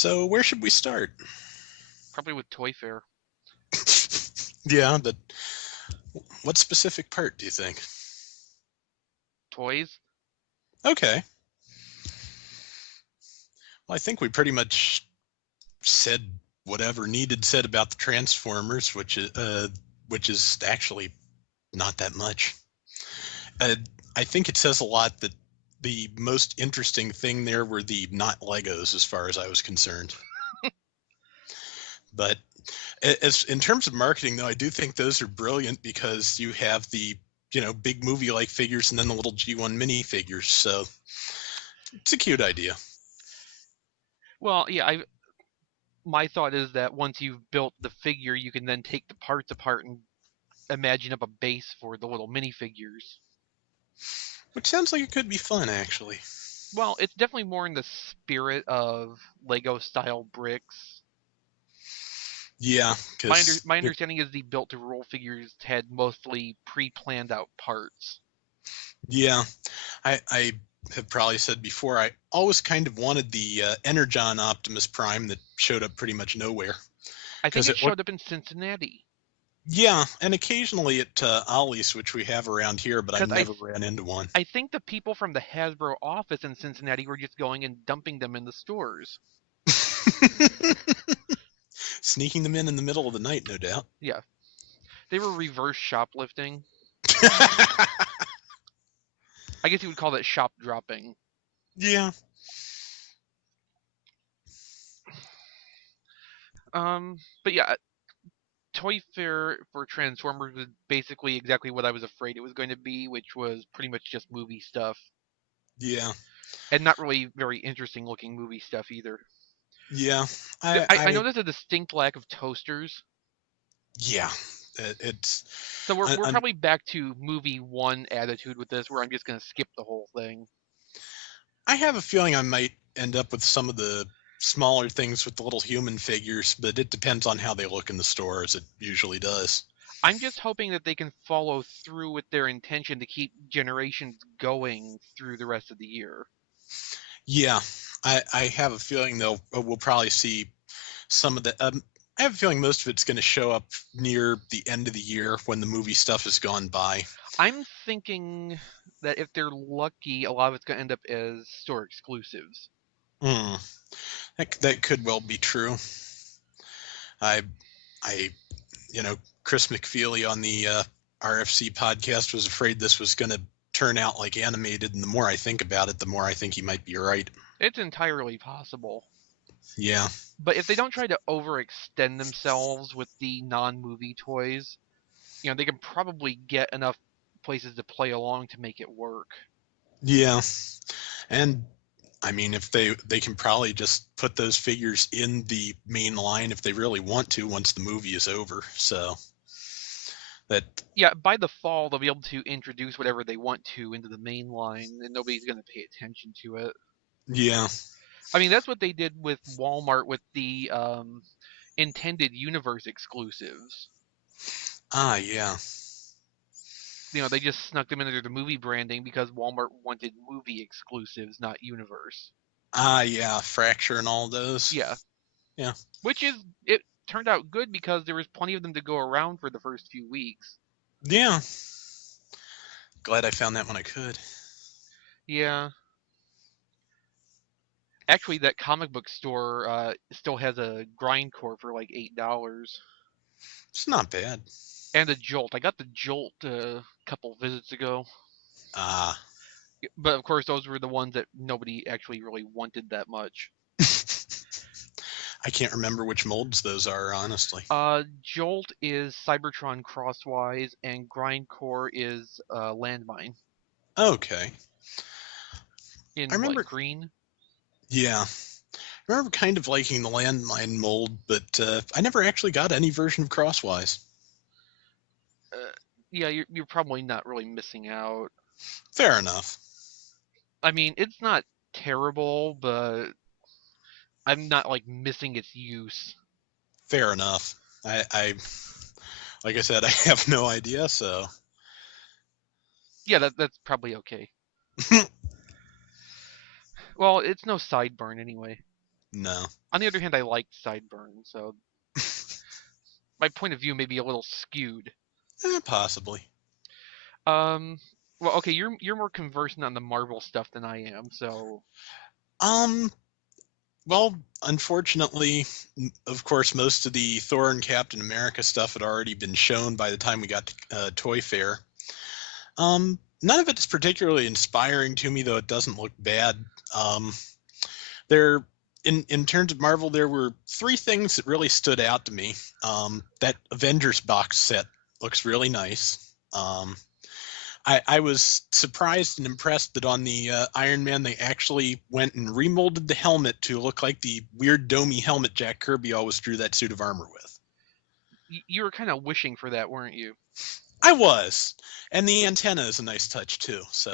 So where should we start? Probably with Toy Fair. Yeah, but what specific part do you think? Toys? Okay. Well, I think we pretty much said whatever needed said about the Transformers, which is actually not that much. Uh, I think it says a lot that the most interesting thing there were the not Legos, as far as I was concerned. But as in terms of marketing, though, I do think those are brilliant because you have the big movie like figures and then the little G1 mini figures. So it's a cute idea. Well, yeah, my thought is that once you've built the figure, you can then take the parts apart and imagine up a base for the little minifigures. Which sounds like it could be fun, actually. Well, it's definitely more in the spirit of Lego style bricks. Yeah, because My understanding is the built to roll figures had mostly pre-planned out parts. yeah, I have probably said before, I always kind of wanted the Energon Optimus Prime that showed up pretty much nowhere I think because it it looked. showed up in Cincinnati Yeah, and occasionally at Ollie's, which we have around here, but I because never ran into one. I think the people from the Hasbro office in Cincinnati were just going and dumping them in the stores. Sneaking them in the middle of the night, no doubt. Yeah, they were reverse shoplifting. I guess you would call that shop dropping. Yeah, But yeah, Toy Fair for Transformers was basically exactly what I was afraid it was going to be, which was pretty much just movie stuff, yeah, and not really very interesting looking movie stuff either. yeah. I I noticed a distinct lack of toasters, yeah. It's so we're un, probably back to movie one attitude with this, where I'm just going to skip the whole thing. I have a feeling I might end up with some of the smaller things with the little human figures, but it depends on how they look in the store, as it usually does. I'm just hoping that they can follow through with their intention to keep generations going through the rest of the year. Yeah, I have a feeling we'll probably see some of the. I have a feeling most of it's going to show up near the end of the year when the movie stuff has gone by. I'm thinking that if they're lucky, a lot of it's going to end up as store exclusives. Hmm, that could well be true. I I Chris McFeely on the RFC podcast was afraid this was going to turn out like animated, and the more I think about it, the more I think he might be right. It's entirely possible. Yeah, But if they don't try to overextend themselves with the non-movie toys, they can probably get enough places to play along to make it work. yeah, and I mean, if they can probably just put those figures in the main line if they really want to once the movie is over. So that Yeah, by the fall they'll be able to introduce whatever they want to into the main line, and nobody's going to pay attention to it. yeah, I mean, that's what they did with Walmart with the intended universe exclusives. yeah, They just snuck them into the movie branding because Walmart wanted movie exclusives, not universe. yeah, Fracture and all those. Yeah, Yeah, which is it turned out good because there was plenty of them to go around for the first few weeks. yeah. Glad I found that when I could. Yeah, actually, that comic book store still has a grindcore for like $8 It's not bad. and a Jolt. I got the Jolt a couple visits ago, Ah. but of course those were the ones that nobody actually really wanted that much. I can't remember which molds those are, honestly. Jolt is Cybertron Crosswise, and Grindcore is Landmine Okay. I in what remember, green? yeah. I remember kind of liking the landmine mold, but I never actually got any version of Crosswise. Uh, yeah, you're probably not really missing out. Fair enough. I mean, it's not terrible, but I'm not like missing its use. Fair enough. I like I said, I have no idea, so Yeah, that's probably okay. Well, it's no sideburn anyway. No. On the other hand, I like Sideburns, so my point of view may be a little skewed. Possibly. Um, well, okay, you're more conversant on the Marvel stuff than I am, so Um, well, unfortunately, of course, most of the Thor and Captain America stuff had already been shown by the time we got to Toy Fair. None of it is particularly inspiring to me, though it doesn't look bad. Um, there, in terms of Marvel, there were three things that really stood out to me. That Avengers box set looks really nice. I was surprised and impressed that on the Iron Man they actually went and remolded the helmet to look like the weird domey helmet Jack Kirby always drew that suit of armor with. you were kind of wishing for that, weren't you? I was, and the antenna is a nice touch too. So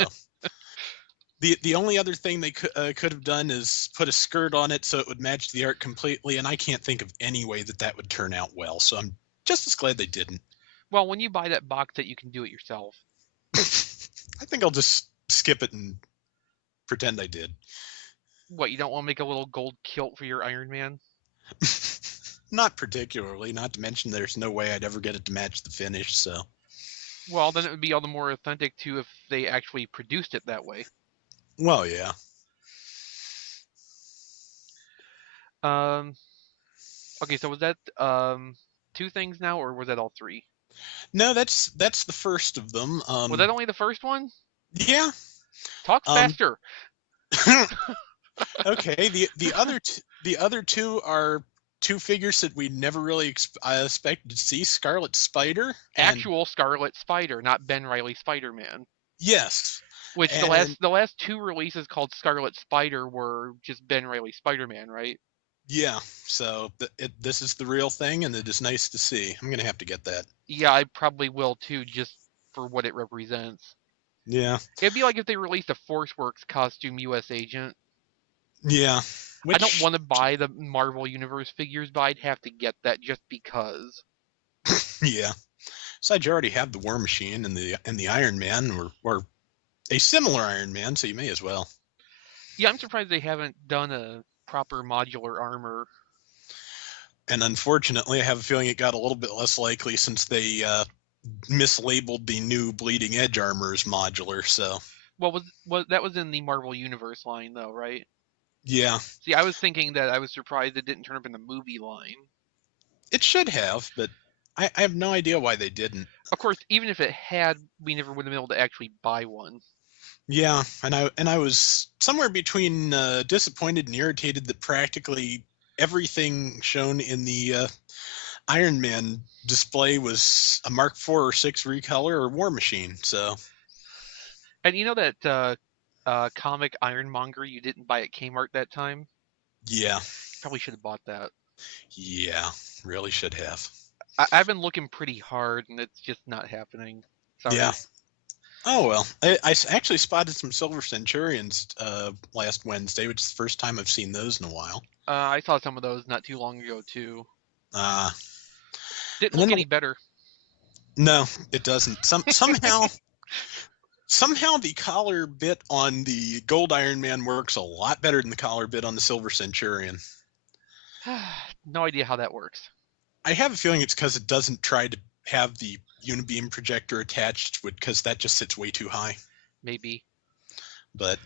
the only other thing they could have done is put a skirt on it so it would match the art completely, and I can't think of any way that that would turn out well. So I'm just as glad they didn't. Well, when you buy that box set, you can do it yourself. I think I'll just skip it and pretend I did. What, you don't want to make a little gold kilt for your Iron Man? Not particularly, not to mention there's no way I'd ever get it to match the finish, so. Well, then it would be all the more authentic too if they actually produced it that way. Well, yeah. Um, okay, so was that two things now, or was that all three? No, that's the first of them. Was that only the first one? Yeah. Talk Um, faster. okay. The other two are two figures that we never really expected to see: Scarlet Spider and Actual Scarlet Spider, not Ben Reilly Spider-Man. yes, Which and the last two releases called Scarlet Spider were just Ben Reilly Spider-Man, right? yeah. So this is the real thing, and it is nice to see. I'm gonna have to get that. Yeah, I probably will too, just for what it represents. Yeah. It'd be like if they released a ForceWorks costume US agent. Yeah. I don't Which want to buy the Marvel Universe figures, but I'd have to get that just because. yeah. Besides, you already have the War Machine and the Iron Man, or a similar Iron Man, so you may as well. Yeah, I'm surprised they haven't done a proper modular armor. And unfortunately, I have a feeling it got a little bit less likely since they mislabeled the new Bleeding Edge armor as modular. So Well, was that was in the Marvel Universe line though, right? yeah, See, I was thinking that I was surprised it didn't turn up in the movie line. it should have, but I have no idea why they didn't. Of course, even if it had, we never would have been able to actually buy one. Yeah, and I was somewhere between disappointed and irritated that practically everything shown in the Iron Man display was a Mark IV or 6 recolor or War Machine. So And you know that comic Ironmonger you didn't buy at Kmart that time? yeah, Probably should have bought that. yeah, really should have. I've been looking pretty hard, and it's just not happening. Yeah. Sorry. Oh well, actually spotted some Silver Centurions last Wednesday, which is the first time I've seen those in a while. I saw some of those not too long ago too. Uh, Didn't and look then any better. no, it doesn't. Somehow the collar bit on the Gold Iron Man works a lot better than the collar bit on the Silver Centurion. No idea how that works. I have a feeling it's because it doesn't try to have the unibeam projector attached, because that just sits way too high. Maybe. But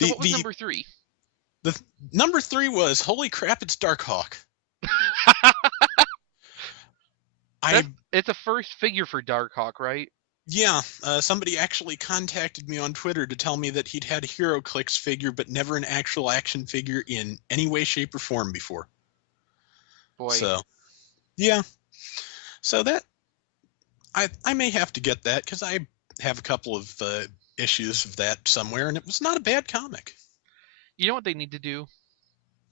So what was number 3? the number 3 was holy crap, it's Darkhawk. It's a first figure for Darkhawk, right? Yeah, somebody actually contacted me on Twitter to tell me that he'd had a HeroClix figure, but never an actual action figure in any way, shape, or form before. Boy. So, yeah. So that I may have to get that because I have a couple of issues of that somewhere, and it was not a bad comic. You know what they need to do?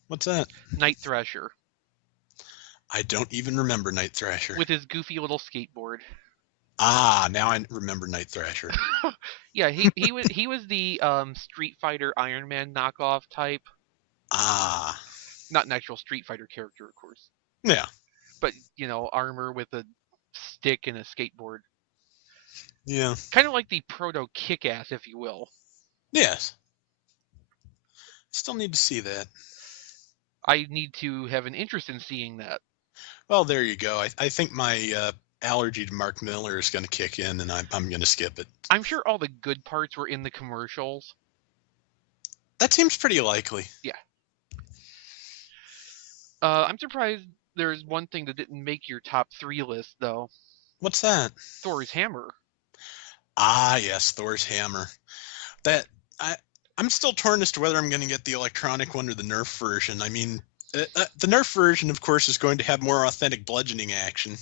What's that? Night Thrasher. I don't even remember Night Thrasher. With his goofy little skateboard. Ah, now I remember Night Thrasher. Yeah, he was the Street Fighter Iron Man knockoff type. Ah. Not an actual Street Fighter character, of course. Yeah. But, armor with a stick and a skateboard. Yeah. Kind of like the proto Kick-Ass, if you will. Yes. Still need to see that. I need to have an interest in seeing that. Well, there you go. I think my allergy to Mark Miller is going to kick in, and I'm going to skip it. I'm sure all the good parts were in the commercials. That seems pretty likely. Yeah. I'm surprised there's one thing that didn't make your top 3 list, though. What's that? Thor's hammer. Ah, yes, Thor's hammer. That I'm still torn as to whether I'm going to get the electronic one or the Nerf version. I mean, the Nerf version, of course, is going to have more authentic bludgeoning action.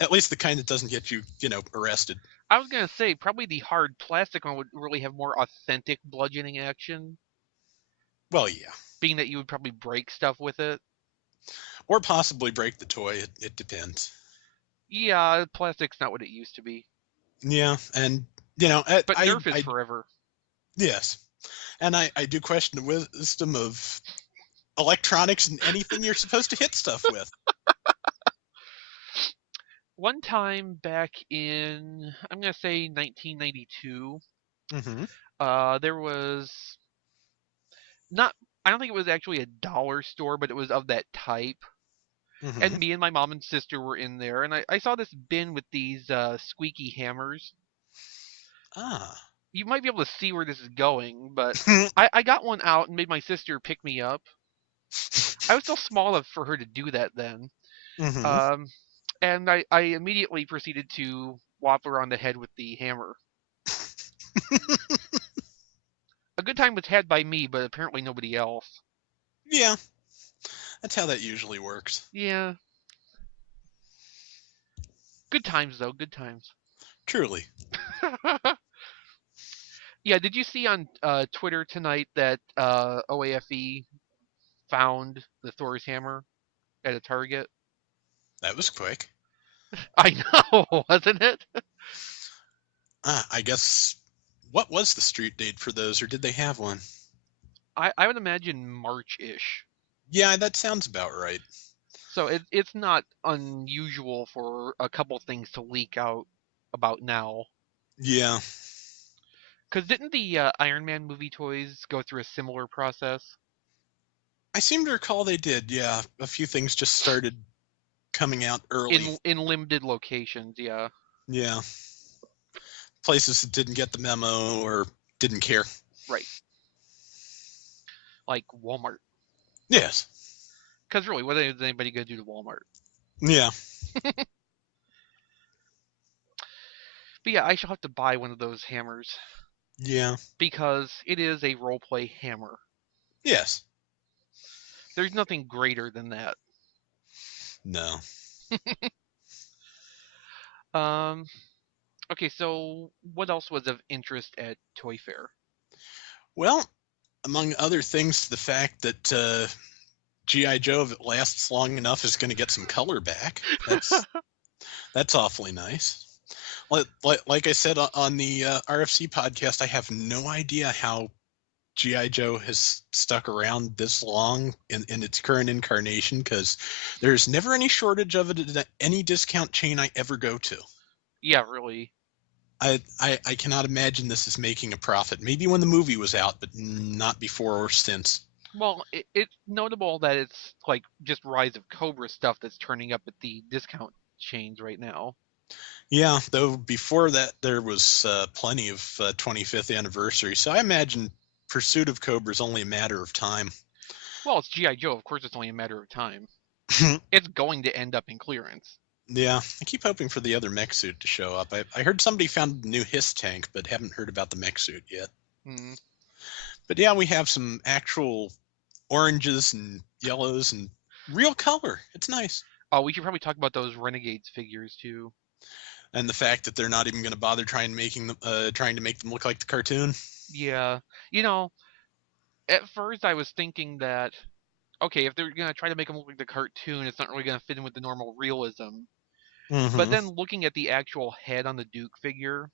At least the kind that doesn't get you, arrested. I was going to say, probably the hard plastic one would really have more authentic bludgeoning action, Well, yeah. being that you would probably break stuff with it. Or possibly break the toy. It depends. Yeah, plastic's not what it used to be. Yeah, and, But Nerf is forever. Yes. And I do question the wisdom of electronics and anything you're supposed to hit stuff with. One time back in, I'm going to say 1992, there was not, I don't think it was actually a dollar store, but it was of that type. And me and my mom and sister were in there, and I saw this bin with these squeaky hammers. Ah. You might be able to see where this is going, but I got one out and made my sister pick me up. I was still small enough for her to do that then. And I immediately proceeded to whop her on the head with the hammer. A good time was had by me, but apparently nobody else. Yeah. That's how that usually works. Yeah. Good times, though. Good times. Truly. Yeah, did you see on Twitter tonight that OAFE found the Thor's hammer at a Target? That was quick. I know, wasn't it? I guess, what was the street date for those, or did they have one? I would imagine March-ish. Yeah, that sounds about right. So it's not unusual for a couple things to leak out about now. Yeah. Because didn't the Iron Man movie toys go through a similar process? I seem to recall they did, yeah. A few things just started coming out early. In limited locations, yeah. Yeah. Places that didn't get the memo or didn't care. Right. Like Walmart. Yes. Because really, what is anybody going to do to Walmart? Yeah. But yeah, I shall have to buy one of those hammers. Yeah. Because it is a roleplay hammer. Yes. There's nothing greater than that. No. Okay, so what else was of interest at Toy Fair? Well, among other things, the fact that G.I. Joe, if it lasts long enough, is going to get some color back. That's awfully nice. Like I said on the RFC podcast, I have no idea how G.I. Joe has stuck around this long in its current incarnation, because there's never any shortage of it at any discount chain I ever go to. Yeah, really. I cannot imagine this is making a profit. Maybe when the movie was out, but not before or since. Well, it's notable that it's like just Rise of Cobra stuff that's turning up at the discount chains right now. Yeah, though before that there was plenty of 25th anniversary, so I imagine Pursuit of Cobra is only a matter of time. Well, it's G.I. Joe, of course it's only a matter of time. It's going to end up in clearance. Yeah, I keep hoping for the other mech suit to show up. I heard somebody found a new HISS tank, but haven't heard about the mech suit yet. But yeah, we have some actual oranges and yellows and real color. It's nice. Oh, we should probably talk about those Renegades figures too. And the fact that they're not even going to bother trying to make them look like the cartoon. Yeah, at first I was thinking that, okay, if they're going to try to make them look like the cartoon, it's not really going to fit in with the normal realism. But then looking at the actual head on the Duke figure,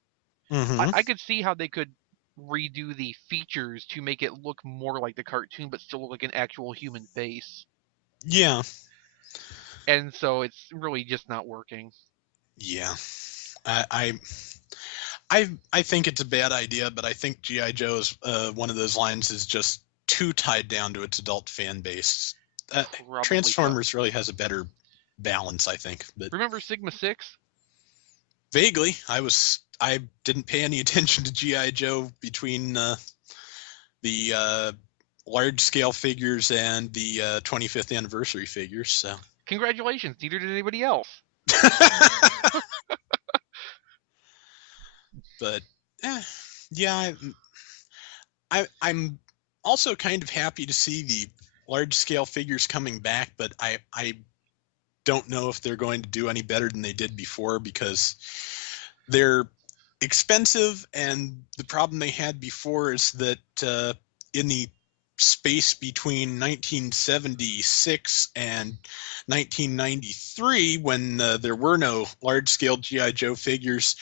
I could see how they could redo the features to make it look more like the cartoon, but still look like an actual human face. Yeah. And so it's really just not working. Yeah. I think it's a bad idea, but I think G.I. Joe is one of those lines is just too tied down to its adult fan base. Probably Transformers really has a better balance, I think. But remember Sigma 6? vaguely, I didn't pay any attention to G.I. Joe between the large scale figures and the 25th anniversary figures. So Congratulations, neither did anybody else. But yeah, I'm also kind of happy to see the large scale figures coming back, but I don't know if they're going to do any better than they did before, because they're expensive, and the problem they had before is that in the space between 1976 and 1993, when there were no large-scale G.I. Joe figures,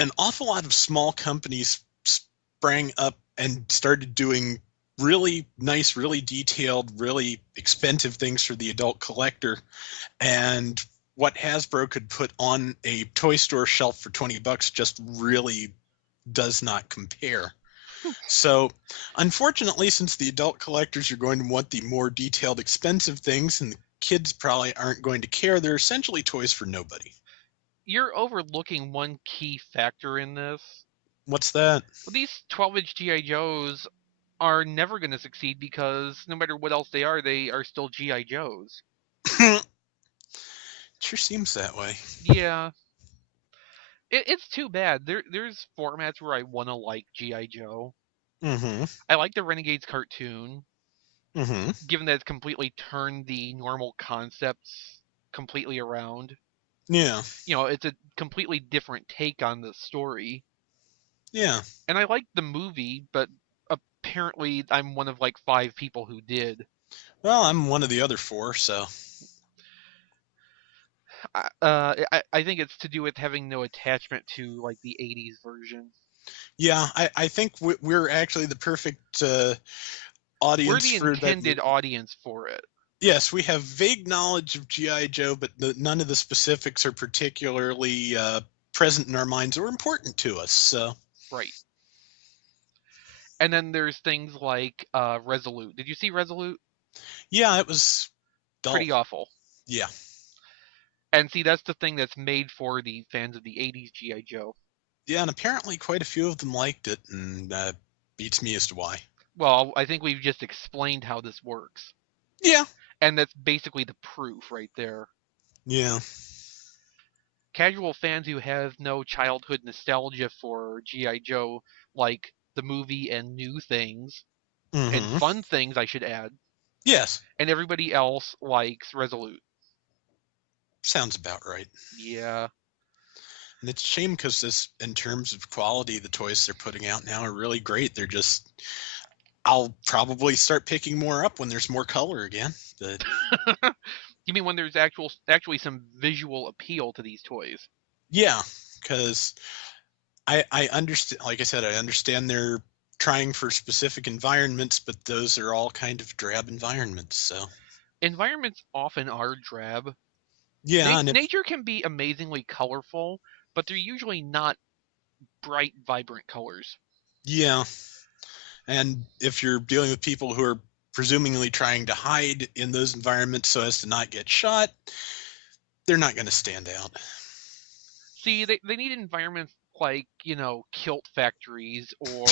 an awful lot of small companies sprang up and started doing really nice, really detailed, really expensive things for the adult collector. And what Hasbro could put on a toy store shelf for $20 just really does not compare. So unfortunately, since the adult collectors are going to want the more detailed, expensive things, and the kids probably aren't going to care, they're essentially toys for nobody. You're overlooking one key factor in this. What's that? Well, these 12-inch G.I. Joes are never going to succeed because no matter what else they are still G.I. Joes. Sure seems that way. Yeah. It's too bad. There's formats where I want to like G.I. Joe. Mm-hmm. I like the Renegades cartoon, Mm-hmm. given that it's completely turned the normal concepts completely around. Yeah. You know, it's a completely different take on the story. Yeah. And I like the movie, but apparently I'm one of like 5 people who did. Well, I'm one of the other 4, so. I think it's to do with having no attachment to like the 80s version. Yeah, I think we're actually the perfect We're audience the for that intended movie. audience for it. Yes, we have vague knowledge of G.I. Joe, but none of the specifics are particularly present in our minds or important to us. So. Right. And then there's things like Resolute. Did you see Resolute? Yeah, it was dull. Pretty awful. Yeah. And see, that's the thing that's made for the fans of the 80s G.I. Joe. Yeah, and apparently quite a few of them liked it, and beats me as to why. Well, I think we've just explained how this works. Yeah. And that's basically the proof right there. Yeah. Casual fans who have no childhood nostalgia for G.I. Joe like the movie and new things, and Mm-hmm. fun things, I should add. Yes. And everybody else likes Resolute. Sounds about right. Yeah. And it's a shame because this, in terms of quality, the toys they're putting out now are really great. They're just, I'll probably start picking more up when there's more color again. But You mean when there's actually some visual appeal to these toys? yeah, because I understand, like I said, I understand they're trying for specific environments, but those are all kind of drab environments. So Environments often are drab. yeah, and Nature can be amazingly colorful, but they're usually not bright, vibrant colors. yeah, and if you're dealing with people who are presumably trying to hide in those environments so as to not get shot, they're not going to stand out. See, they need environments like, kilt factories or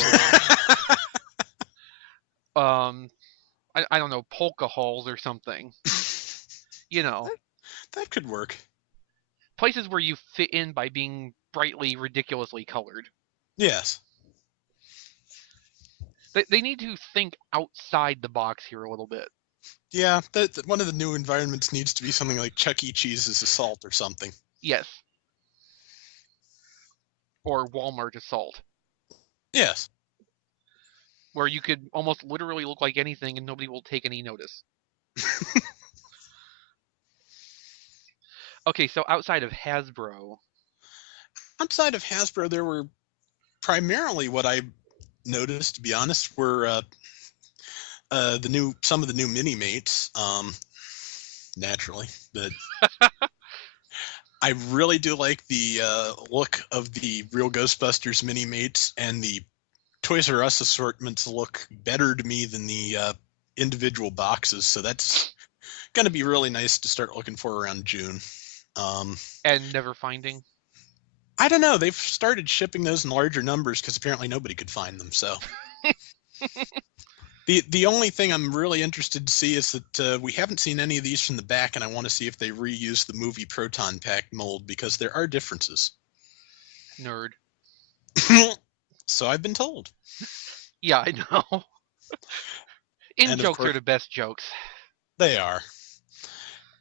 I don't know, polka halls or something. You know, That could work. places where you fit in by being brightly, ridiculously colored. Yes. They need to think outside the box here a little bit. Yeah, one of the new environments needs to be something like Chuck E. Cheese's Assault or something. Yes. Or Walmart Assault, Yes. where you could almost literally look like anything and nobody will take any notice. Okay, so outside of Hasbro. Outside of Hasbro, there were primarily what I noticed, to be honest, were some of the new mini mates. Naturally, but I really do like the look of the real Ghostbusters mini mates, and the Toys R Us assortments look better to me than the individual boxes, so that's going to be really nice to start looking for around June. And never finding. I don't know. They've started shipping those in larger numbers because apparently nobody could find them. So the only thing I'm really interested to see is that we haven't seen any of these from the back, and I want to see if they reuse the movie Proton Pack mold because there are differences. Nerd. So I've been told. Yeah, I know. In And of jokes course, are the best jokes. they are.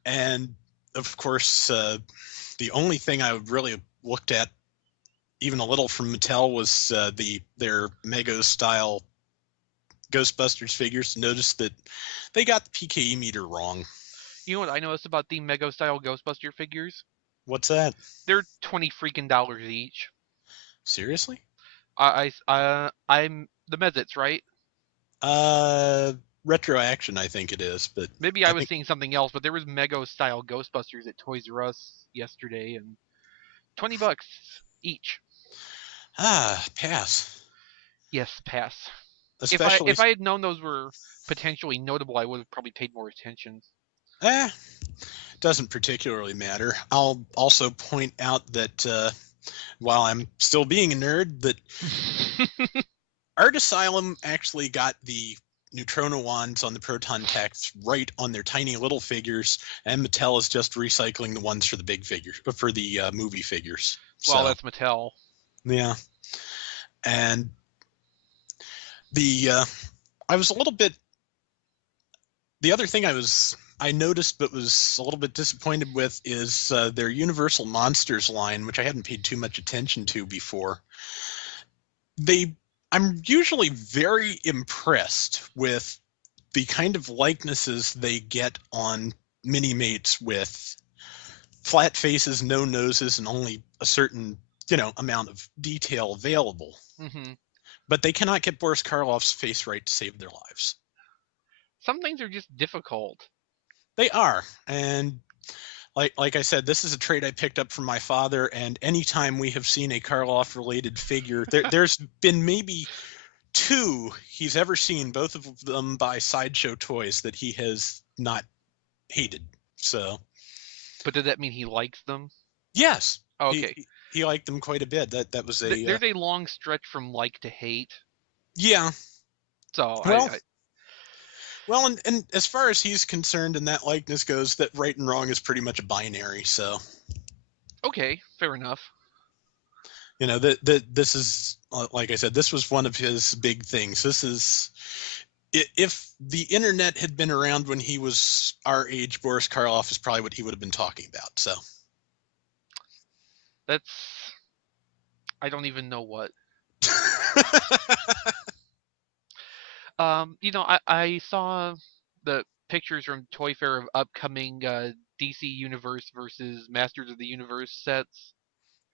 And of course, the only thing I really looked at even a little from Mattel was their Mego style Ghostbusters figures. Noticed that they got the PKE meter wrong. You know what I noticed about the Mego style Ghostbuster figures? What's that? They're $20 each. Seriously? I'm the Mezits, right? Retro Action, I think it is, but Maybe I I was think seeing something else, but there was Mego style Ghostbusters at Toys R Us yesterday, and $20 each. pass. Yes, pass. Especially, If I had known those were potentially notable, I would have probably paid more attention. eh, doesn't particularly matter. I'll also point out that while I'm still being a nerd, that Art Asylum actually got the Neutrona wands on the Proton Packs right on their tiny little figures, and Mattel is just recycling the ones for the big figures, for the movie figures. Well, So that's Mattel. yeah, and the I was a little bit. The other thing I noticed but was a little bit disappointed with is their Universal Monsters line, which I hadn't paid too much attention to before. I'm usually very impressed with the kind of likenesses they get on mini-mates with flat faces, no noses, and only a certain amount of detail available. Mm-hmm. But they cannot get Boris Karloff's face right to save their lives. Some things are just difficult. They are, and like I said, this is a trait I picked up from my father. And anytime we have seen a Karloff related figure, there's been maybe two he's ever seen, both of them by Sideshow Toys, that he has not hated. So, But did that mean he likes them? yes, Okay. he liked them quite a bit. That was a There's a long stretch from like to hate. yeah. So Well, I well, and as far as he's concerned, and that likeness goes, that right and wrong is pretty much a binary. So, okay, fair enough. that this is like I said, this was one of his big things. This is if the internet had been around when he was our age, Boris Karloff is probably what he would have been talking about. So That's I don't even know what. I saw the pictures from Toy Fair of upcoming DC Universe versus Masters of the Universe sets.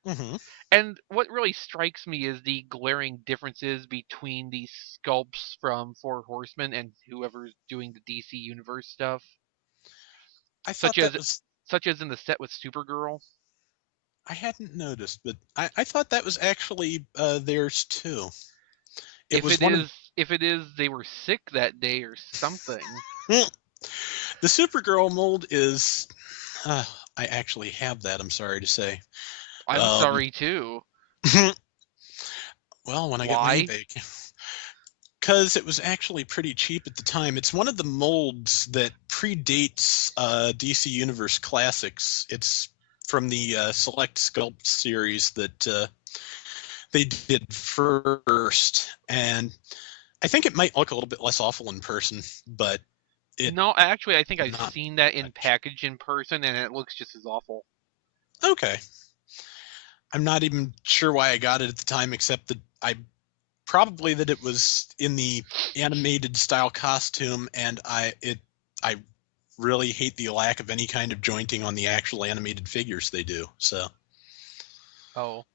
Mm-hmm. And what really strikes me is the glaring differences between the sculpts from Four Horsemen and whoever's doing the DC Universe stuff, I such thought that as was such as in the set with Supergirl. I hadn't noticed, but I thought that was actually theirs too. It If was it one of is, if it is, they were sick that day or something. the Supergirl mold is. I actually have that. I'm sorry to say. I'm Um, sorry too. well, when I get my Why? eBay, because it was actually pretty cheap at the time. It's one of the molds that predates DC Universe Classics. It's from the Select Sculpt series that they did first, and I think it might look a little bit less awful in person, but it No, actually, I think I've not seen that in much. package in person, and it looks just as awful. Okay. I'm not even sure why I got it at the time, except that probably that it was in the animated style costume, and I really hate the lack of any kind of jointing on the actual animated figures they do. So, Oh,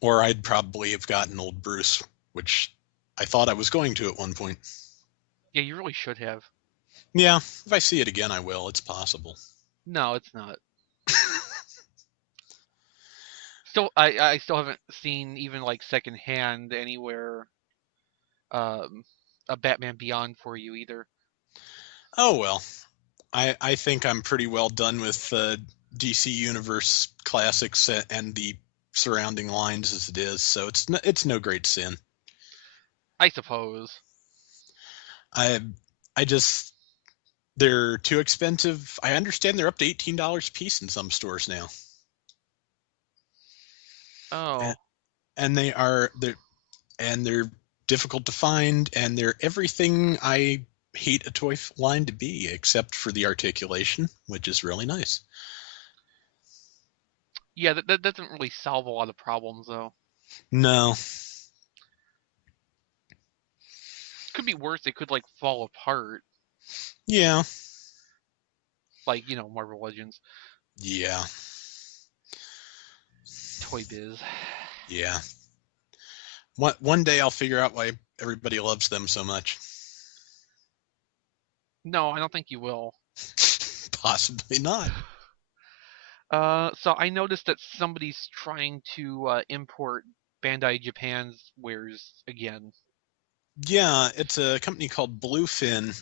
or I'd probably have gotten old Bruce, which I thought I was going to at one point. yeah, you really should have. Yeah, if I see it again, I will. It's possible. No, it's not. I still haven't seen even like secondhand anywhere a Batman Beyond for you either. Oh well, I think I'm pretty well done with DC Universe Classics and the surrounding lines as it is, so it's no great sin. I suppose. I just they're too expensive. I understand they're up to $18 a piece in some stores now. Oh. And they're difficult to find, and they're everything I hate a toy line to be, except for the articulation, which is really nice. Yeah, that doesn't really solve a lot of problems, though. No. Could be worse. It could, like, fall apart. Yeah. Like, Marvel Legends. Yeah. Toy Biz. Yeah. One day I'll figure out why everybody loves them so much. No, I don't think you will. Possibly not. So I noticed that somebody's trying to import Bandai Japan's wares again. Yeah, it's a company called Bluefin.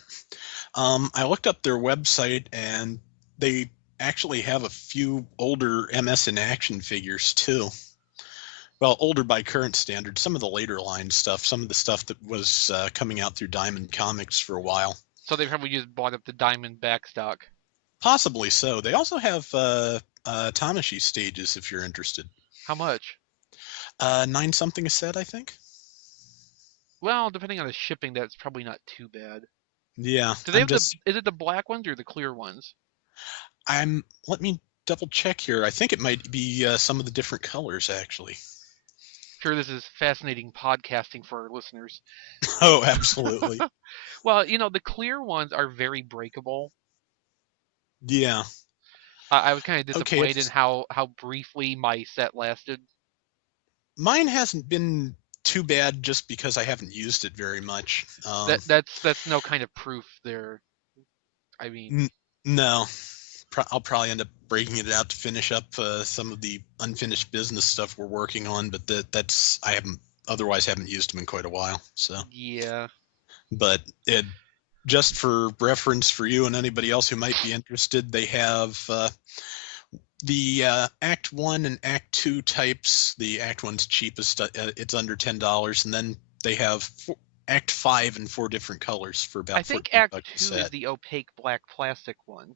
I looked up their website, and they actually have a few older MS in Action figures too. Well, older by current standards. Some of the later line stuff, some of the stuff that was coming out through Diamond Comics for a while. So they probably just bought up the Diamond backstock. Possibly so. They also have Tamashi stages if you're interested. How much? 9 something a set, I think. Well, depending on the shipping, that's probably not too bad. Yeah, Do they have is it the black ones or the clear ones? Let me double check here. I think it might be some of the different colors, actually. Sure, this is fascinating podcasting for our listeners. Oh, absolutely. Well, the clear ones are very breakable. Yeah. I was kind of disappointed in Okay, how briefly my set lasted. mine hasn't been too bad just because I haven't used it very much. That's no kind of proof there. I mean, No. I'll probably end up breaking it out to finish up some of the unfinished business stuff we're working on, but that's I haven't used them in quite a while. So yeah. But just for reference for you and anybody else who might be interested, they have the Act 1 and Act 2 types. The Act 1's cheapest, it's under $10, and then they have Act 5 in 4 different colors for about I think $14 Act a 2 set. is the opaque black plastic one.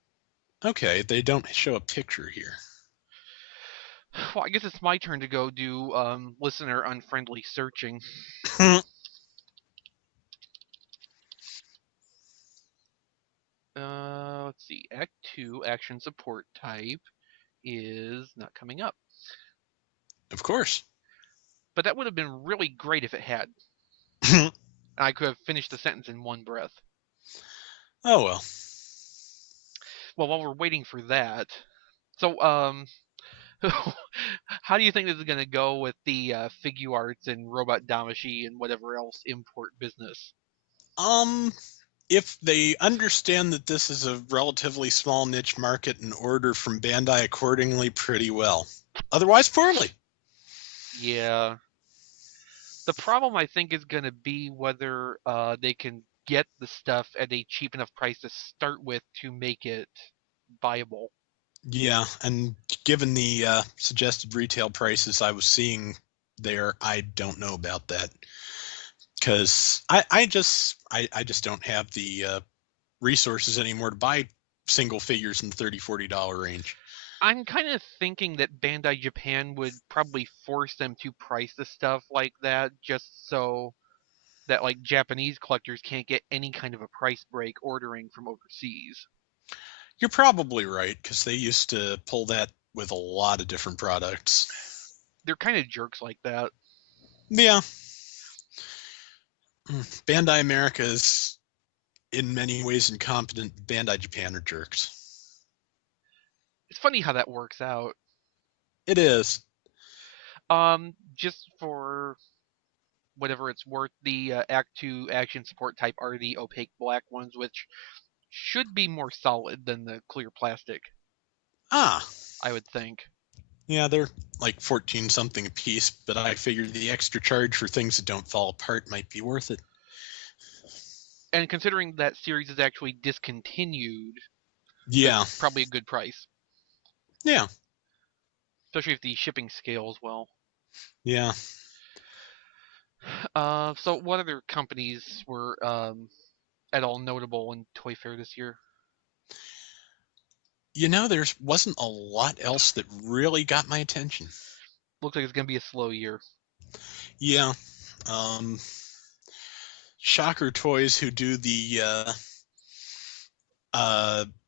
Okay, they don't show a picture here. Well, I guess it's my turn to go do listener unfriendly searching. Let's see. Act 2 action support type is not coming up. Of course. But that would have been really great if it had. I could have finished the sentence in one breath. Oh well. Well, while we're waiting for that, so how do you think this is going to go with the Figuarts and Robot Damashi and whatever else import business? If they understand that this is a relatively small niche market and order from Bandai accordingly, pretty well. Otherwise, poorly. Yeah. The problem, I think, is going to be whether they can get the stuff at a cheap enough price to start with to make it viable. Yeah, and given the suggested retail prices I was seeing there, I don't know about that. Because I just don't have the resources anymore to buy single figures in the $30-$40 range. I'm kind of thinking that Bandai Japan would probably force them to price the stuff like that just so that like Japanese collectors can't get any kind of a price break ordering from overseas. You're probably right, because they used to pull that with a lot of different products. They're kind of jerks like that. Yeah. Bandai America is in many ways incompetent. Bandai Japan are jerks. It's funny how that works out. It is. Just for whatever it's worth, the Act 2 action support type are the opaque black ones, which should be more solid than the clear plastic. Ah. I would think. Yeah, they're like 14 something a piece, but I figured the extra charge for things that don't fall apart might be worth it. And considering that series is actually discontinued, Yeah. that's probably a good price. Yeah. Especially if the shipping scales well. Yeah. So what other companies were at all notable in Toy Fair this year? There wasn't a lot else that really got my attention. Looks like it's going to be a slow year. Yeah. Um, Shocker Toys, who do the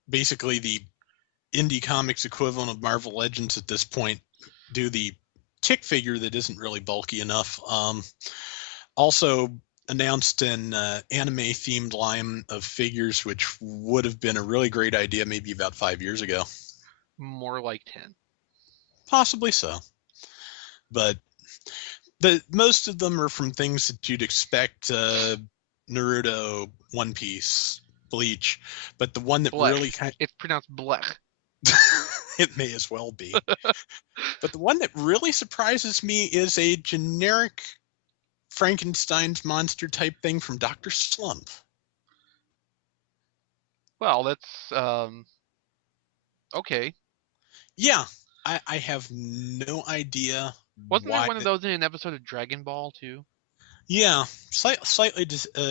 basically the indie comics equivalent of Marvel Legends at this point, do the Tick figure that isn't really bulky enough. Also announced an anime themed line of figures, which would have been a really great idea maybe about 5 years ago. More like 10. Possibly so. But most of them are from things that you'd expect, Naruto, One Piece, Bleach, but the one that Blech. really It's pronounced Blech. it may as well be. But the one that really surprises me is a generic Frankenstein's monster type thing from Dr. Slump. Well, that's okay. Yeah, I have no idea Wasn't there why. one of those in an episode of Dragon Ball too? Yeah, slightly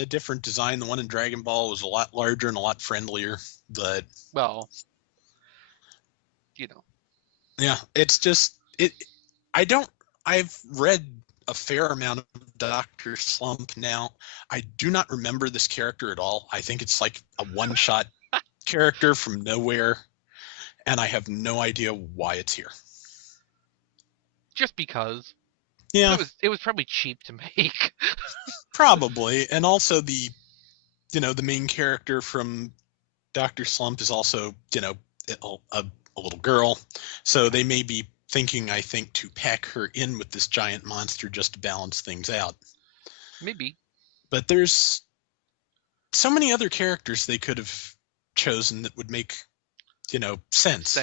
different design. The one in Dragon Ball was a lot larger and a lot friendlier, but Well, yeah, it's just it. I've read a fair amount of Dr. Slump now. I do not remember this character at all. I think it's like a one-shot character from nowhere, and I have no idea why it's here. Just because. Yeah, it was probably cheap to make. probably. And also the main character from Dr. Slump is also, a little girl. So they may be thinking, I think, to pack her in with this giant monster just to balance things out. Maybe. But there's so many other characters they could have chosen that would make, sense.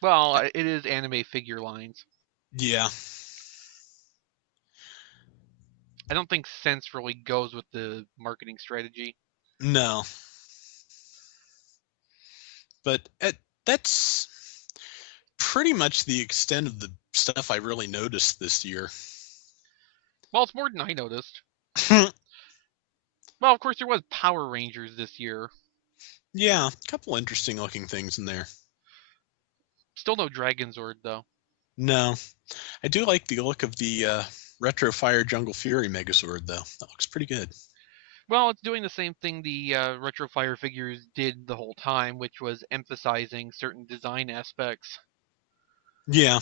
Well, it is anime figure lines. Yeah. I don't think sense really goes with the marketing strategy. No. But that's pretty much the extent of the stuff I really noticed this year. Well, it's more than I noticed. Well, of course, there was Power Rangers this year. Yeah, a couple interesting looking things in there. Still no Dragonzord, though. No. I do like the look of the Retro Fire Jungle Fury Megazord, though. That looks pretty good. Well, it's doing the same thing the Retro Fire figures did the whole time, which was emphasizing certain design aspects. Yeah.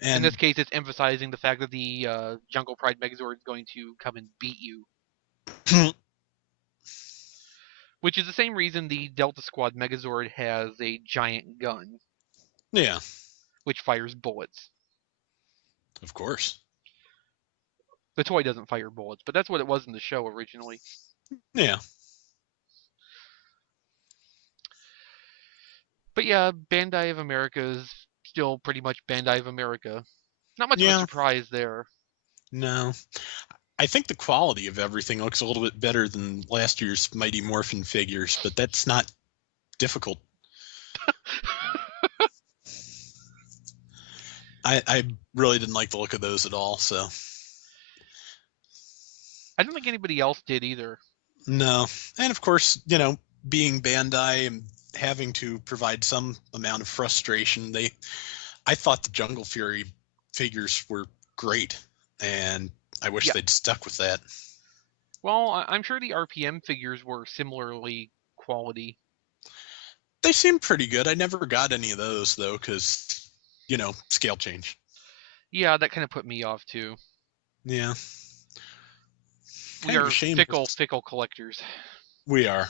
And in this case, it's emphasizing the fact that the Jungle Pride Megazord is going to come and beat you. Which is the same reason the Delta Squad Megazord has a giant gun. Yeah. Which fires bullets. Of course. The toy doesn't fire bullets, but that's what it was in the show originally. Yeah. But yeah, Bandai of America is still pretty much Bandai of America. Not much of a surprise there. No. I think the quality of everything looks a little bit better than last year's Mighty Morphin figures, but that's not difficult. I really didn't like the look of those at all, so. I don't think anybody else did either. No. And of course, being Bandai and having to provide some amount of frustration, I thought the Jungle Fury figures were great, and I wish they'd stuck with that. Well, I'm sure the RPM figures were similarly quality. They seem pretty good. I never got any of those, though, because, scale change. Yeah, that kind of put me off, too. Yeah. We are fickle collectors. We are.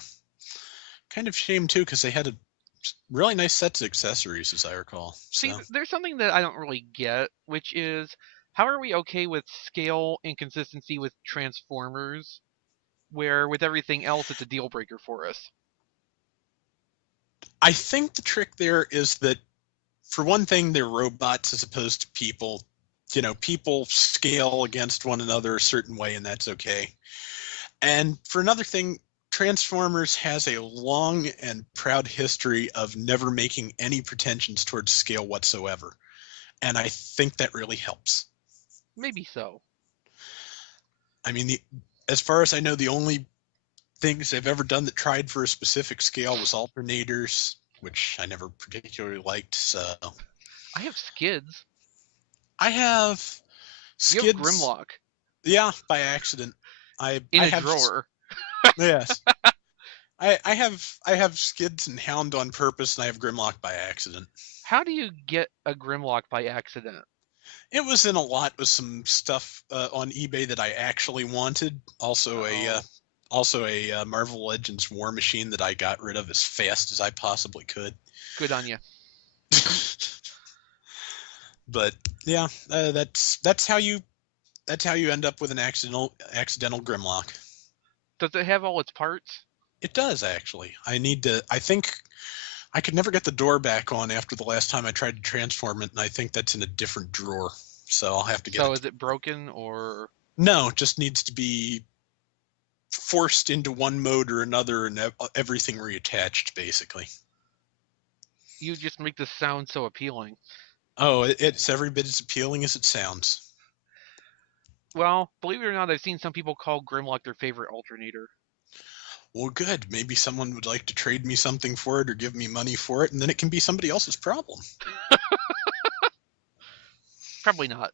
Kind of shame, too, because they had a really nice sets of accessories, as I recall. See, there's something that I don't really get, which is, how are we okay with scale inconsistency with Transformers, where with everything else it's a deal breaker for us? I think the trick there is that, for one thing, they're robots as opposed to people, people scale against one another a certain way, and that's okay. And for another thing, Transformers has a long and proud history of never making any pretensions towards scale whatsoever. And I think that really helps. Maybe so. I mean, as far as I know, the only things they've ever done that tried for a specific scale was alternators, which I never particularly liked. So I have skids. I have You have skids. Grimlock. Yeah, by accident. In I a have drawer. yes. I have skids and hound on purpose, and I have Grimlock by accident. How do you get a Grimlock by accident? It was in a lot with some stuff on eBay that I actually wanted. Also a Marvel Legends War Machine that I got rid of as fast as I possibly could. Good on you. But yeah, that's how you end up with an accidental Grimlock. Does it have all its parts? It does actually. I think I could never get the door back on after the last time I tried to transform it, and I think that's in a different drawer. So I'll have to get it. So is it broken or? No, it just needs to be forced into one mode or another, and everything reattached, basically. You just make this sound so appealing. Oh, it's every bit as appealing as it sounds. Well, believe it or not, I've seen some people call Grimlock their favorite alternator. Well, good. Maybe someone would like to trade me something for it or give me money for it, and then it can be somebody else's problem. Probably not.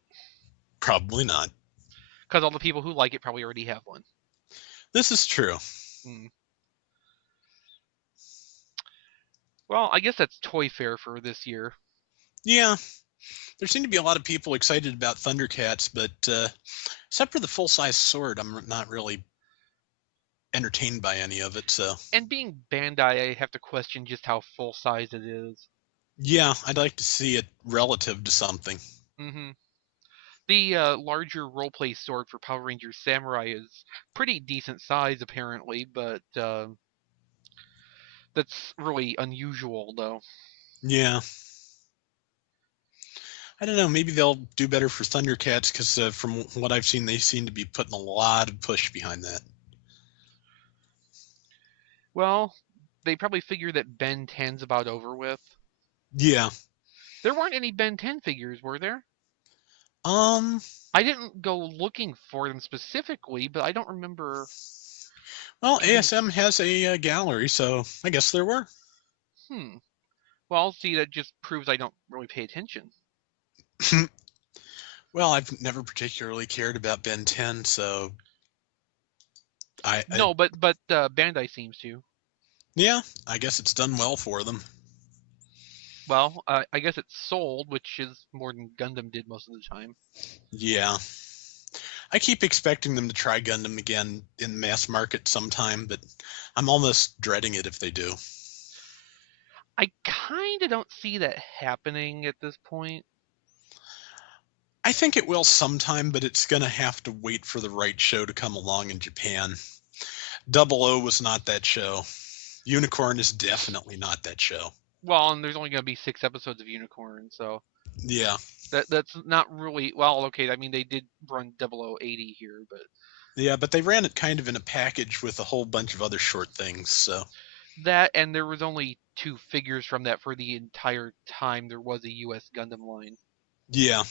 Probably not. Because all the people who like it probably already have one. This is true. Well, I guess that's Toy Fair for this year. Yeah. There seem to be a lot of people excited about Thundercats, but except for the full-size sword, I'm not really entertained by any of it. So. And being Bandai, I have to question just how full-size it is. Yeah, I'd like to see it relative to something. Mm-hmm. The larger roleplay sword for Power Rangers Samurai is pretty decent size, apparently, but that's really unusual, though. Yeah. I don't know. Maybe they'll do better for Thundercats because from what I've seen, they seem to be putting a lot of push behind that. Well, they probably figure that Ben 10's about over with. Yeah. There weren't any Ben 10 figures, were there? I didn't go looking for them specifically, but I don't remember. Well, ASM has a gallery, so I guess there were. Well, see, that just proves I don't really pay attention. Well, I've never particularly cared about Ben 10, so No, but Bandai seems to. Yeah, I guess it's done well for them. Well, I guess it's sold, which is more than Gundam did most of the time. Yeah. I keep expecting them to try Gundam again in mass market sometime, but I'm almost dreading it if they do. I kind of don't see that happening at this point. I think it will sometime, but it's going to have to wait for the right show to come along in Japan. 00 was not that show. Unicorn is definitely not that show. Well, and there's only going to be 6 episodes of Unicorn, so yeah, that's not really well. Okay, I mean they did run 0080 here, but yeah, but they ran it kind of in a package with a whole bunch of other short things. So that, and there was only 2 figures from that for the entire time there was a U.S. Gundam line. Yeah.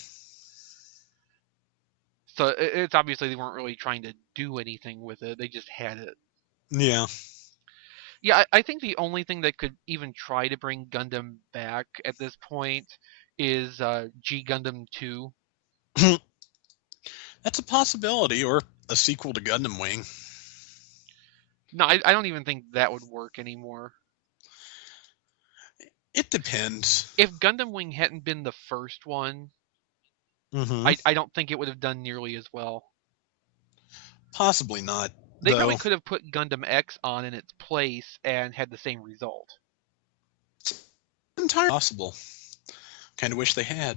So it's obviously they weren't really trying to do anything with it. They just had it. Yeah. Yeah, I think the only thing that could even try to bring Gundam back at this point is G Gundam 2. That's a possibility, or a sequel to Gundam Wing. No, I don't even think that would work anymore. It depends. If Gundam Wing hadn't been the first one, I don't think it would have done nearly as well. Possibly not. They probably could have put Gundam X on in its place and had the same result. It's entirely possible. Kind of wish they had.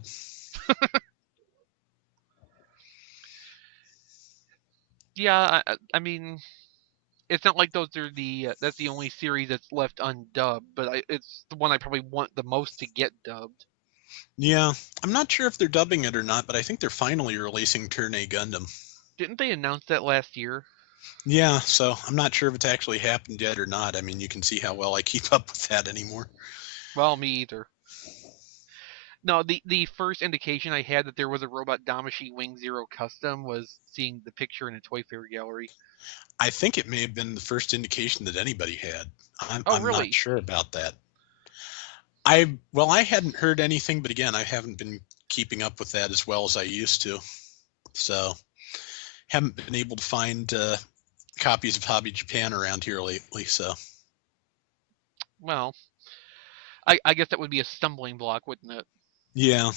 Yeah, I mean, it's not like those are that's the only series that's left undubbed, but it's the one I probably want the most to get dubbed. Yeah, I'm not sure if they're dubbing it or not, but I think they're finally releasing Turn A Gundam. Didn't they announce that last year? Yeah, so I'm not sure if it's actually happened yet or not. I mean, you can see how well I keep up with that anymore. Well, me either. No, the first indication I had that there was a robot Damashi Wing Zero custom was seeing the picture in a Toy Fair gallery. I think it may have been the first indication that anybody had. Oh, I'm not really? sure about that. I hadn't heard anything, but again, I haven't been keeping up with that as well as I used to. So haven't been able to find copies of Hobby Japan around here lately. So Well, I guess that would be a stumbling block, wouldn't it? yeah.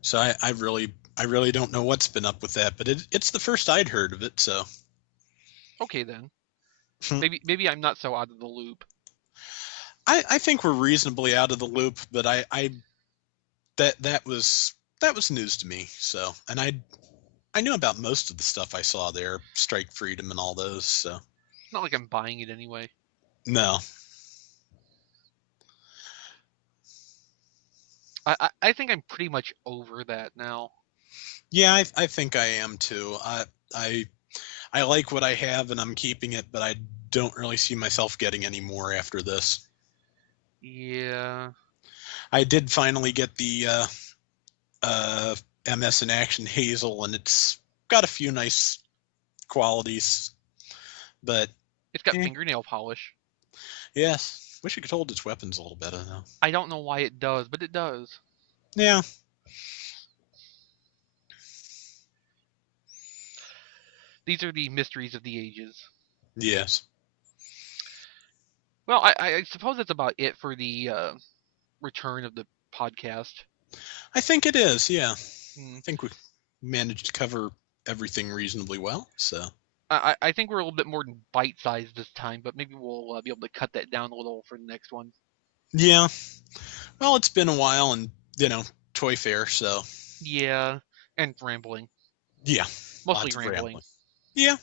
So I really don't know what's been up with that, but it's the first I'd heard of it. So Okay then. Maybe I'm not so out of the loop. I think we're reasonably out of the loop, but I that was news to me. So and I knew about most of the stuff I saw there, Strike Freedom and all those. So It's not like I'm buying it anyway. no. I think I'm pretty much over that now. Yeah, I think I am too. I I like what I have and I'm keeping it, but I don't really see myself getting any more after this. Yeah. I did finally get the uh, MS in Action Hazel, and it's got a few nice qualities, but It's got eh, fingernail polish. yes, wish it could hold its weapons a little better though. I don't know why it does, but it does. Yeah, These are the mysteries of the ages. yes, Well, I suppose that's about it for the return of the podcast. I think it is. Yeah, Hmm. I think we managed to cover everything reasonably well. So I think we're a little bit more bite-sized this time, but maybe we'll be able to cut that down a little for the next one. yeah, well, it's been a while, and Toy Fair, so Yeah, and rambling, yeah, mostly lots of rambling. rambling. Yeah.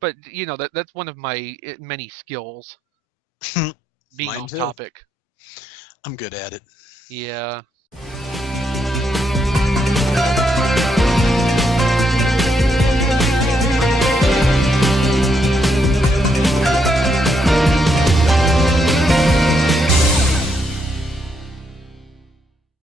But that's one of my many skills, being Mine off too. topic. I'm good at it. Yeah.